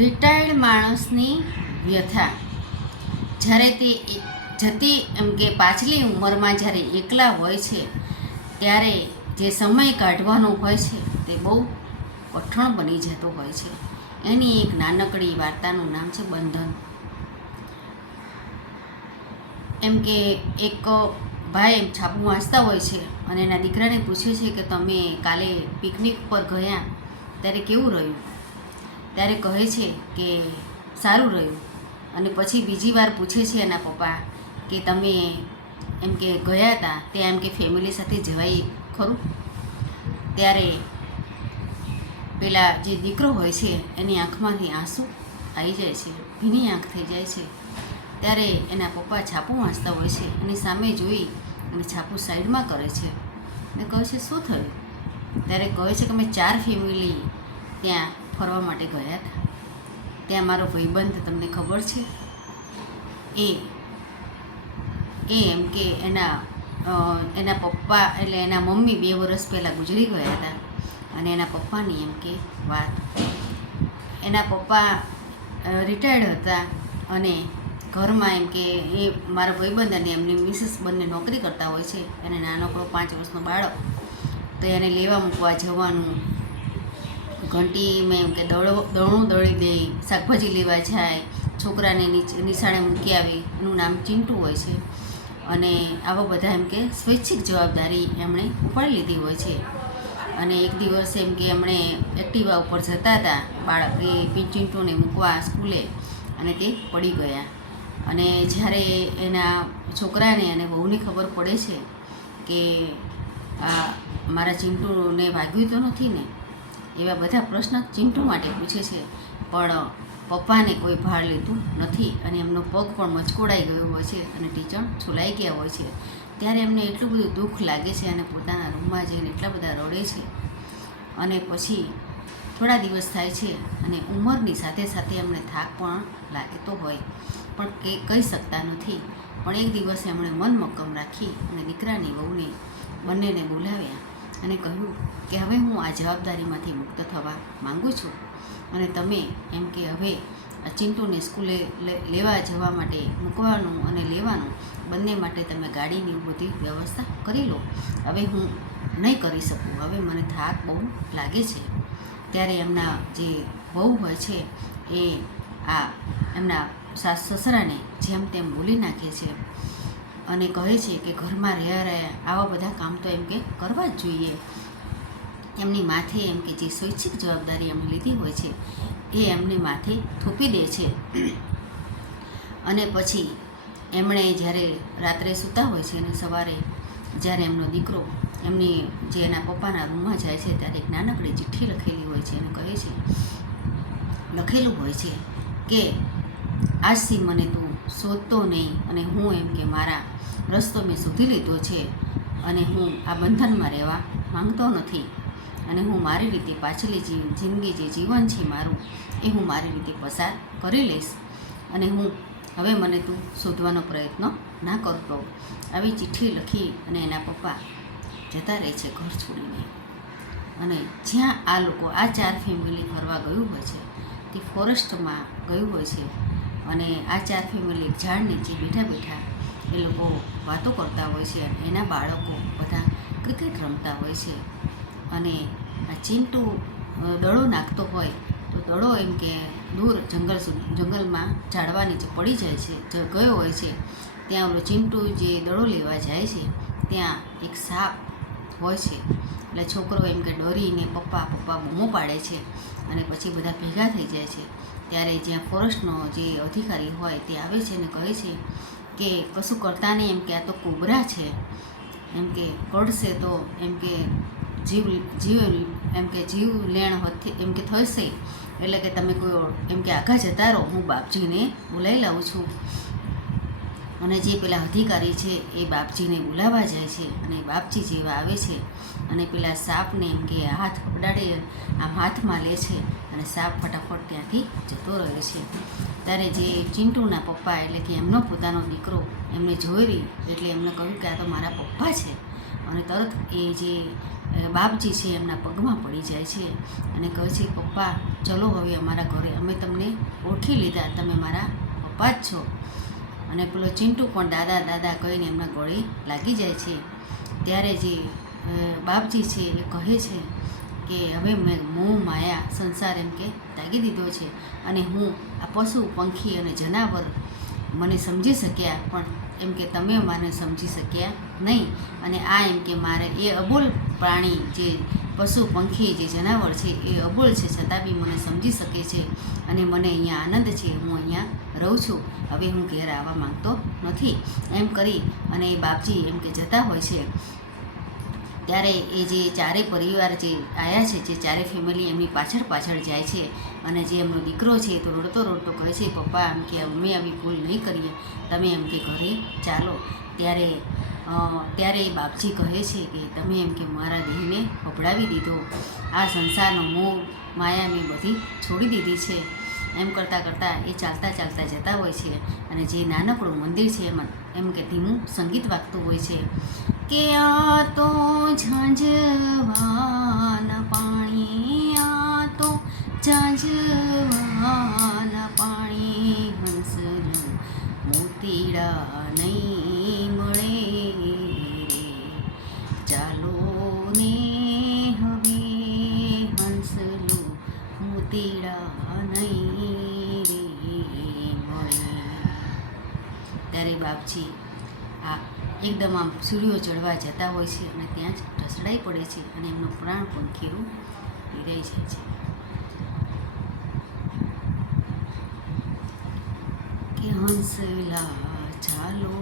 Retired માણસની વ્યથા. જ્યારે તે જતી એમ કે પાછલી ઉંમરમાં જ્યારે એકલા હોય છે, ત્યારે જે સમય કાઢવાનો હોય છે, તે બહુ કઠણ બની જતો હોય છે. એની એક નાનકડી વાર્તાનું નામ છે બંધન. એમ કે એક ભાઈ એમ છાપું વાંચતા હોય છે અને એના દીકરાને પૂછે છે કે તમે કાલે પિકનિક પર ગયા, ત્યારે કેવું રહ્યું? ત્યારે કહે છે કે સારું રહ્યું. અને પછી બીજી વાર પૂછે છે એના પપ્પા કે તમે એમ કે ગયા હતા ત્યાં એમ કે ફેમિલી સાથે જવાય ખરું? ત્યારે પેલા જે દીકરો હોય છે એની આંખમાંથી આંસુ આવી જાય છે, ભીની આંખ થઈ જાય છે. ત્યારે એના પપ્પા છાપું વાંચતા હોય છે એની સામે જોઈ અને છાપું સાઈડમાં કરે છે અને કહે છે, શું થયું? ત્યારે કહે છે કે, અમે ચાર ફેમિલી ત્યાં ફરવા માટે ગયા હતા. ત્યાં મારો ભાઈબંધ, તમને ખબર છે? એ એ એમ કે એના એના પપ્પા એટલે એના મમ્મી બે વર્ષ પહેલાં ગુજરી ગયા હતા. અને એના પપ્પાની એમ કે વાત. એના પપ્પા રિટાયર્ડ હતા અને ઘરમાં એમ કે એ મારા ભાઈબંધ અને એમની મિસિસ બંને નોકરી કરતા હોય છે. અને નાનકડો પાંચ વર્ષનો બાળક. તો એને લેવા મૂકવા જવાનું ઘંટીમાં એમ કે દળો, દળું દળી દે, શાકભાજી લેવા જાય, છોકરાને નિશાળે મૂકી આવી, એનું નામ ચિંટુ હોય છે. અને આવા બધા એમ કે સ્વૈચ્છિક જવાબદારી એમણે ઉપાડી લીધી હોય છે. અને એક દિવસ એમ કે એમણે એક્ટિવા ઉપર જતા હતા, બાળક એ પિંચિંટુને મૂકવા સ્કૂલે અને તે પડી ગયા. અને જ્યારે એના છોકરાને અને વહુને ખબર પડે છે કે, આ, મારા ચિંટુને વાગ્યું તો નથી ને? એવા બધા પ્રશ્ન ચિંટુ માટે પૂછે છે. પણ પપ્પાને કોઈ ભાર લીધું નથી અને એમનો પગ પણ મચકોડાઈ ગયો હોય છે અને ટીચર છોલાઈ ગયા હોય છે. ત્યારે એમને એટલું બધું દુઃખ લાગે છે અને પોતાના રૂમમાં જઈને એટલા બધા રડે છે. અને પછી થોડા દિવસ થાય છે અને ઉંમરની સાથે સાથે એમને થાક પણ લાગતો હોય. પણ કે, કહી શકતા નથી. પણ એક દિવસ એમણે મન મક્કમ રાખી અને દીકરાની વહુને બંનેને બોલાવ્યા. અને કહ્યું કે હવે હું આ જવાબદારીમાંથી મુક્ત થવા માગું છું. અને તમે એમ કે હવે ચિંટુને સ્કૂલે લેવા જવા માટે મૂકવાનું અને લેવાનું બંને માટે તમે ગાડીની બધી વ્યવસ્થા કરી લો. હવે હું નહીં કરી શકું. હવે મને થાક બહુ લાગે છે. ત્યારે એમના જે વહુ હોય છે એ આ એમના સાસ સસરાને જેમ તેમ બોલી નાખે છે. અને કહે છે કે ઘરમાં રહ્યા રહ્યા આવા બધા કામ તો એમ કે કરવા જ જોઈએ. એમની માથે એમ કે જે સ્વૈચ્છિક જવાબદારી એમણે લીધી હોય છે, એ એમને માથે થોપી દે છે. અને પછી એમણે જ્યારે રાત્રે સૂતા હોય છે અને સવારે જ્યારે એમનો દીકરો એમની જે એના પપ્પાના રૂમમાં જાય છે, ત્યારે એક નાનકડી ચિઠ્ઠી લખેલી હોય છે અને કહે છે, લખેલું હોય છે કે આજથી મને તું શોધતો નહીં અને હું એમ કે મારા રસ્તો મેં શોધી લીધો છે અને હું આ બંધનમાં રહેવા માંગતો નથી. અને હું મારી રીતે પાછલી જિંદગી જે જીવન છે મારું, એ હું મારી રીતે પસાર કરી લઈશ. અને હું, હવે મને તું શોધવાનો પ્રયત્ન ના કરતો આવી ચિઠ્ઠી લખી અને એના પપ્પા જતા રહે છે ઘર છોડીને. અને જ્યાં આ લોકો, આ ચાર ફેમિલી ફરવા ગયું હોય છે, તે ફોરેસ્ટમાં ગયું હોય છે. અને આ ચાર ફેમિલી એક ઝાડ નીચે બેઠા બેઠા એ લોકો વાતો કરતા હોય છે એના બાળકો બધા ક્રિકેટ રમતા હોય છે. અને આ ચીંટુ દડો નાખતો હોય તો દડો એમ કે દૂર જંગલ સુધી જંગલમાં ઝાડવા નીચે પડી જાય છે, જ ગયો હોય છે, ત્યાં ઓલો ચિંટુ જે દડો લેવા જાય છે, ત્યાં એક સાપ હોય છે. એટલે છોકરો એમ કે ડરીને પપ્પા પપ્પા બૂમો પાડે છે અને પછી બધા ભેગા થઈ જાય છે. ત્યારે જ્યાં ફોરેસ્ટનો જે અધિકારી હોય તે આવે છે અને કહે છે કે કશું કરતા નહીં, એમ કે આ તો કોબરા છે. એમ કે કરડશે તો એમ કે જીવ જીવ એમ કે જીવ લેણ એમ કે થશે. એટલે કે તમે કોઈ એમ કે આઘા જતા રહો. હું બાપજીને બોલાવી લાવું છું. અને જે પેલા અધિકારી છે એ બાપજીને બોલાવવા જાય છે અને બાપજી જેવા આવે છે અને પેલા સાપને એમ કે હાથ પડાડે આમ હાથમાં લે છે અને સાપ ફટાફટ ત્યાંથી જતો રહે છે. ત્યારે જે ચિંટુના પપ્પા એટલે કે એમનો પોતાનો દીકરો એમને જોઈ એટલે એમને કહ્યું કે આ તો મારા પપ્પા છે. અને તરત એ જે બાપજી છે એમના પગમાં પડી જાય છે અને કહે છે, પપ્પા, ચલો હવે અમારા ઘરે. અમે તમને ઓળખી લીધા. તમે મારા પપ્પા જ છો. અને પેલો ચિંટુ પણ દાદા દાદા કહીને એમના ગોળી લાગી જાય છે. ત્યારે જે બાપજી છે એ કહે છે કે હવે મેં મોં માયા સંસાર એમ કે તાગી દીધો છે અને હું આ પશુ, પંખી અને જનાવર મને સમજી શક્યા પણ એમ કે તમે મને સમજી શક્યા નહીં અને આ એમ કે મારે એ અબોલ પ્રાણી જે પશુ પંખી જે જનાવર છે એ અબોલ છે છતાં બી મને સમજી શકે છે અને મને અહીંયા આનંદ છે. હું અહીંયા રહું છું. હવે હું ઘેર આવવા માંગતો નથી. એમ કરી અને એ બાપજી એમ કે જતા હોય છે. ત્યારે એ જે ચારે પરિવાર જે આવ્યા છે, જે ચારે ફેમિલી એમની પાછળ પાછળ જાય છે અને જે એમનો દીકરો છે તો રોડતો રોડતો કહે છે, પપ્પા એમ કે અમે આવી ભૂલ નહીં કરીએ. તમે એમ કે ઘરે ચાલો. ત્યારે ત્યારે એ બાપજી કહે છે કે તમે એમ કે મારા દેહને અભડાવી દીધો. આ સંસારનો મોહ, માયા મેં બધી છોડી દીધી છે. એમ કરતાં કરતાં એ ચાલતા ચાલતા જતા હોય છે અને જે નાનકડું મંદિર છે એમાં, એમ કે ધીમું સંગીત વાગતું હોય છે. કે આ તો ઝાંઝવાન પાણી, આ તો ઝાંઝવાન પાણી હંસનું મોતીડા નહીં. બાપજી આ એકદમ આમ સૂર્યો ચડવા જતા હોય છે અને ત્યાં જ ઢસડાઈ પડે છે અને એમનું પ્રાણ પણ ખીરું પીરાઈ જાય છે. કે હંસલા ચાલો